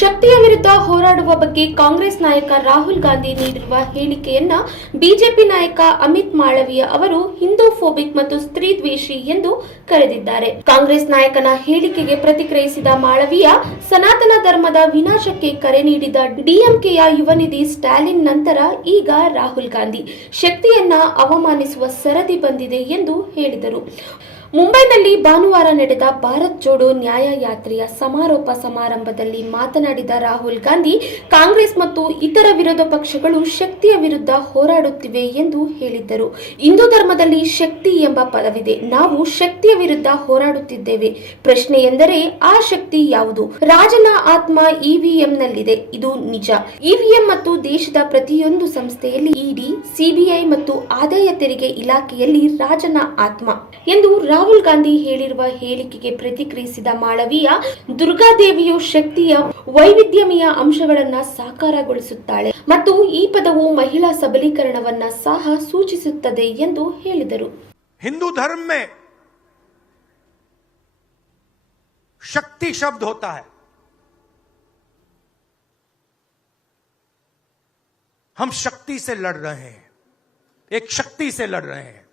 ಶಕ್ತಿಯ ವಿರುದ್ಧ ಹೋರಾಡುವ ಬಗ್ಗೆ ಕಾಂಗ್ರೆಸ್ ನಾಯಕ ರಾಹುಲ್ ಗಾಂಧಿ ನೀಡಿರುವ ಹೇಳಿಕೆಯನ್ನ ಬಿಜೆಪಿ ನಾಯಕ ಅಮಿತ್ ಮಾಳವೀಯ ಅವರು ಹಿಂದೂಫೋಬಿಕ್ ಮತ್ತು ಸ್ತ್ರೀ ದ್ವೇಷಿ ಎಂದು ಕರೆದಿದ್ದಾರೆ. ಕಾಂಗ್ರೆಸ್ ನಾಯಕನ ಹೇಳಿಕೆಗೆ ಪ್ರತಿಕ್ರಿಯಿಸಿದ ಮಾಳವೀಯ, ಸನಾತನ ಧರ್ಮದ ವಿನಾಶಕ್ಕೆ ಕರೆ ನೀಡಿದ ಡಿಎಂಕೆಯ ಯುವ ನಿಧಿ ಸ್ಟಾಲಿನ್ ನಂತರ ಈಗ ರಾಹುಲ್ ಗಾಂಧಿ ಶಕ್ತಿಯನ್ನ ಅವಮಾನಿಸುವ ಸರದಿ ಬಂದಿದೆ ಎಂದು ಹೇಳಿದರು. ಮುಂಬೈನಲ್ಲಿ ಭಾನುವಾರ ನಡೆದ ಭಾರತ್ ಜೋಡೋ ನ್ಯಾಯ ಯಾತ್ರೆಯ ಸಮಾರೋಪ ಸಮಾರಂಭದಲ್ಲಿ ಮಾತನಾಡಿದ ರಾಹುಲ್ ಗಾಂಧಿ, ಕಾಂಗ್ರೆಸ್ ಮತ್ತು ಇತರ ವಿರೋಧ ಪಕ್ಷಗಳು ಶಕ್ತಿಯ ವಿರುದ್ಧ ಹೋರಾಡುತ್ತಿವೆ ಎಂದು ಹೇಳಿದ್ದರು. ಹಿಂದೂ ಧರ್ಮದಲ್ಲಿ ಶಕ್ತಿ ಎಂಬ ಪದವಿದೆ. ನಾವು ಶಕ್ತಿಯ ವಿರುದ್ಧ ಹೋರಾಡುತ್ತಿದ್ದೇವೆ. ಪ್ರಶ್ನೆ ಎಂದರೆ ಆ ಶಕ್ತಿ ಯಾವುದು? ರಾಜನ ಆತ್ಮ ಇವಿಎಂನಲ್ಲಿದೆ. ಇದು ನಿಜ. ಇವಿಎಂ ಮತ್ತು ದೇಶದ ಪ್ರತಿಯೊಂದು ಸಂಸ್ಥೆಯಲ್ಲಿ ಇಡಿ, ಸಿಬಿಐ ಮತ್ತು ಆದಾಯ ತೆರಿಗೆ ಇಲಾಖೆಯಲ್ಲಿ ರಾಜನ ಆತ್ಮ ಎಂದು ರಾಹುಲ್ ಗಾಂಧಿ ಹೇಳಿರುವ ಹೇಳಿಕೆಗೆ ಪ್ರತಿಕ್ರಿಯಿಸಿದ ಮಾಳವೀಯ, ದುರ್ಗಾದೇವಿಯು ಶಕ್ತಿಯ ವೈವಿಧ್ಯಮಯ ಅಂಶಗಳನ್ನು ಸಾಕಾರಗೊಳಿಸುತ್ತಾಳೆ ಮತ್ತು ಈ ಪದವು ಮಹಿಳಾ ಸಬಲೀಕರಣವನ್ನ ಸಹ ಸೂಚಿಸುತ್ತದೆ ಎಂದು ಹೇಳಿದರು. हिंदू धर्म में शक्ति शब्द होता है. हम शक्ति से लड़ रहे हैं, एक शक्ति से लड़ रहे हैं.